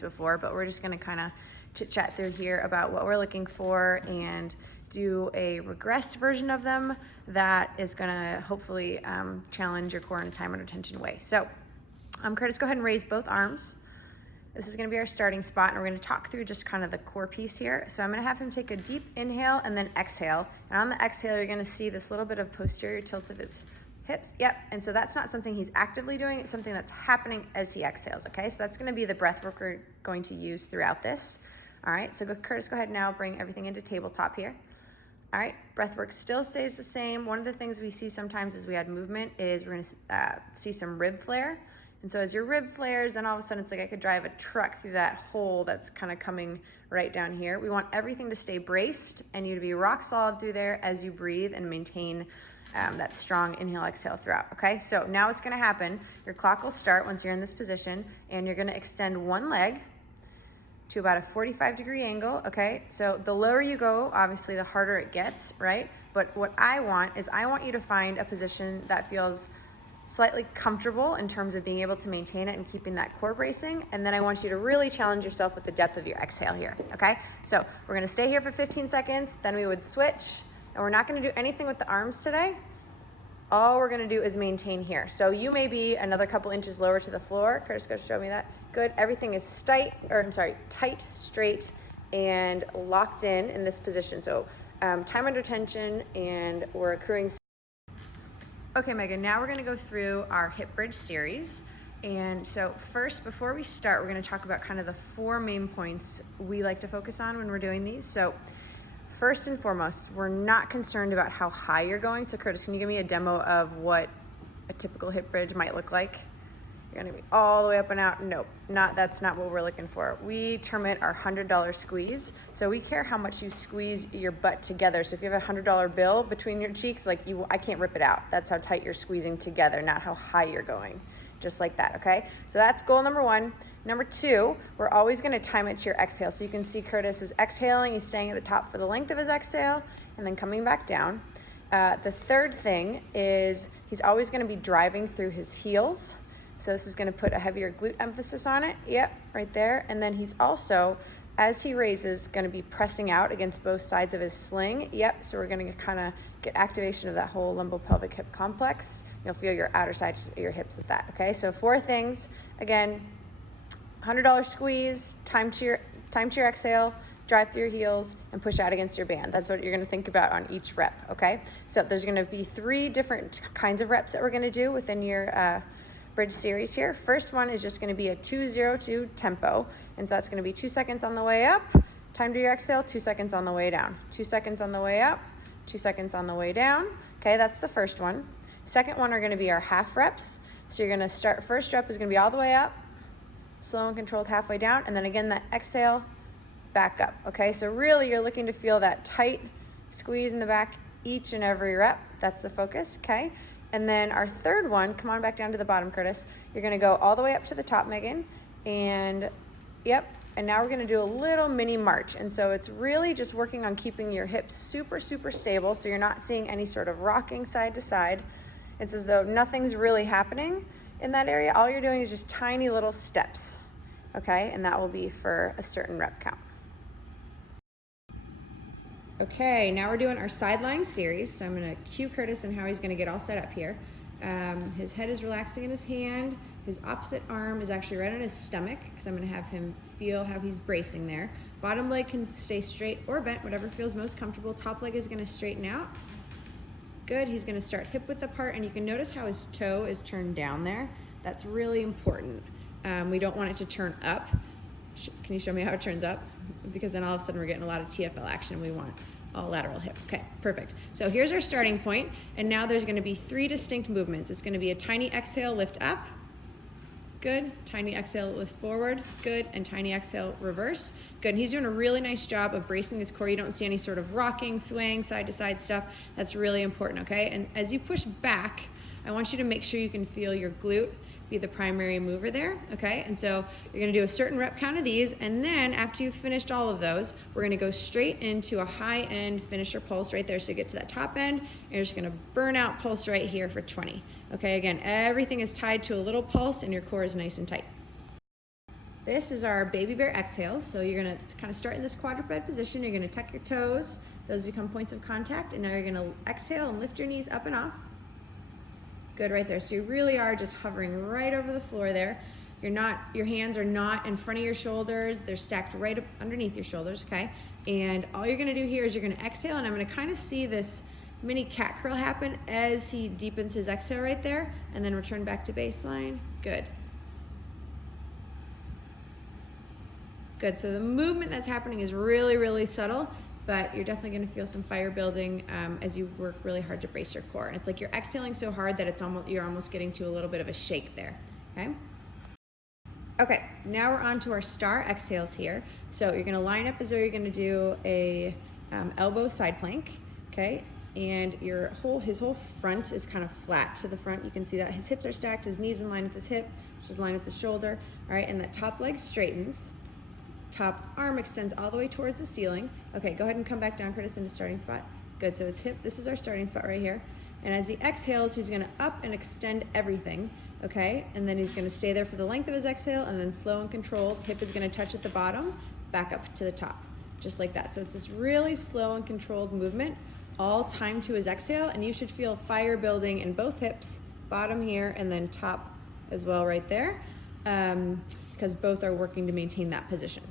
before, but we're just gonna kind of chit chat through here about what we're looking for and do a regressed version of them that is gonna hopefully challenge your core in a time under tension way. So Curtis, go ahead and raise both arms. This is gonna be our starting spot, and we're gonna talk through just kind of the core piece here. So I'm gonna have him take a deep inhale and then exhale. And on the exhale, you're gonna see this little bit of posterior tilt of his hips. Yep, and so that's not something he's actively doing, it's something that's happening as he exhales, okay? So that's gonna be the breath work we're going to use throughout this. All right, so Curtis, go ahead now, bring everything into tabletop here. All right, breath work still stays the same. One of the things we see sometimes as we add movement is we're gonna see some rib flare. And so as your rib flares, then all of a sudden it's like I could drive a truck through that hole that's kind of coming right down here. We want everything to stay braced and you to be rock solid through there as you breathe and maintain that strong inhale, exhale throughout, okay? So now what's gonna happen, your clock will start once you're in this position and you're gonna extend one leg to about a 45-degree angle, okay? So the lower you go, obviously the harder it gets, right? But what I want is I want you to find a position that feels slightly comfortable in terms of being able to maintain it and keeping that core bracing. And then I want you to really challenge yourself with the depth of your exhale here, okay? So we're gonna stay here for 15 seconds, then we would switch, and we're not gonna do anything with the arms today. All we're gonna do is maintain here. So you may be another couple inches lower to the floor. Curtis, go show me that. Good, everything is tight, straight, and locked in this position. So time under tension, and we're accruing. Okay, Megan, now we're gonna go through our hip bridge series. And so first, before we start, we're gonna talk about kind of the 4 main points we like to focus on when we're doing these. So first and foremost, we're not concerned about how high you're going. So Curtis, can you give me a demo of what a typical hip bridge might look like? You're gonna be all the way up and out. Nope, that's not what we're looking for. We term it our $100 squeeze. So we care how much you squeeze your butt together. So if you have a $100 bill between your cheeks, I can't rip it out. That's how tight you're squeezing together, not how high you're going. Just like that, okay? So that's goal number 1. Number 2, we're always gonna time it to your exhale. So you can see Curtis is exhaling, he's staying at the top for the length of his exhale, and then coming back down. The third thing is he's always gonna be driving through his heels. So this is gonna put a heavier glute emphasis on it. Yep, right there. And then he's also, as he raises, gonna be pressing out against both sides of his sling. Yep, so we're gonna kind of get activation of that whole lumbopelvic hip complex. You'll feel your outer sides of your hips with that, okay? So 4 things, again, $100 squeeze, time to your exhale, drive through your heels, and push out against your band. That's what you're gonna think about on each rep, okay? So there's gonna be 3 different kinds of reps that we're gonna do within your bridge series here. First one is just gonna be a 2-0-2 tempo. And so that's gonna be 2 seconds on the way up, time to your exhale, 2 seconds on the way down. 2 seconds on the way up, 2 seconds on the way down. Okay, that's the first one. Second one are gonna be our half reps. So you're gonna start, first rep is gonna be all the way up, slow and controlled halfway down, and then again, that exhale, back up, okay? So really you're looking to feel that tight squeeze in the back each and every rep. That's the focus, okay? And then our third one, come on back down to the bottom, Curtis. You're gonna go all the way up to the top, Megan, and yep, and now we're gonna do a little mini march. And so it's really just working on keeping your hips super, super stable so you're not seeing any sort of rocking side to side. It's as though nothing's really happening in that area. All you're doing is just tiny little steps, okay? And that will be for a certain rep count. Okay, now we're doing our sideline series. So I'm gonna cue Curtis and how he's gonna get all set up here. His head is relaxing in his hand. His opposite arm is actually right on his stomach because I'm gonna have him feel how he's bracing there. Bottom leg can stay straight or bent, whatever feels most comfortable. Top leg is gonna straighten out. Good, he's gonna start hip width apart, and you can notice how his toe is turned down there. That's really important. We don't want it to turn up. Can you show me how it turns up? Because then all of a sudden we're getting a lot of TFL action. We want all lateral hip. Okay, perfect. So here's our starting point, and now there's gonna be 3 distinct movements. It's gonna be a tiny exhale, lift up. Good, tiny exhale, lift forward. Good, and tiny exhale, reverse. Good, and he's doing a really nice job of bracing his core. You don't see any sort of rocking, swaying, side to side stuff. That's really important, okay? And as you push back, I want you to make sure you can feel your glute be the primary mover there, okay? And so you're gonna do a certain rep count of these, and then after you've finished all of those, we're gonna go straight into a high-end finisher pulse right there. So you get to that top end, and you're just gonna burn out pulse right here for 20. Okay, again, everything is tied to a little pulse, and your core is nice and tight. This is our baby bear exhales. So you're gonna kind of start in this quadruped position. You're gonna tuck your toes. Those become points of contact. And now you're gonna exhale and lift your knees up and off. Good right there. So you really are just hovering right over the floor there. Your hands are not in front of your shoulders. They're stacked right up underneath your shoulders, okay? And all you're gonna do here is you're gonna exhale, and I'm gonna kind of see this mini cat curl happen as he deepens his exhale right there, and then return back to baseline. Good. Good, so the movement that's happening is really, really subtle, but you're definitely gonna feel some fire building as you work really hard to brace your core. And it's like you're exhaling so hard that you're almost getting to a little bit of a shake there, okay? Okay, now we're on to our star exhales here. So you're gonna line up as though you're gonna do a elbow side plank, okay? And his whole front is kind of flat to the front. You can see that his hips are stacked, his knees in line with his hip, which is in line with his shoulder, all right? And that top leg straightens. Top arm extends all the way towards the ceiling. Okay, go ahead and come back down, Curtis, into starting spot. Good, so his hip, this is our starting spot right here. And as he exhales, he's gonna up and extend everything, okay? And then he's gonna stay there for the length of his exhale, and then slow and controlled, hip is gonna touch at the bottom, back up to the top, just like that. So it's this really slow and controlled movement, all timed to his exhale, and you should feel fire building in both hips, bottom here, and then top as well right there, because both are working to maintain that position.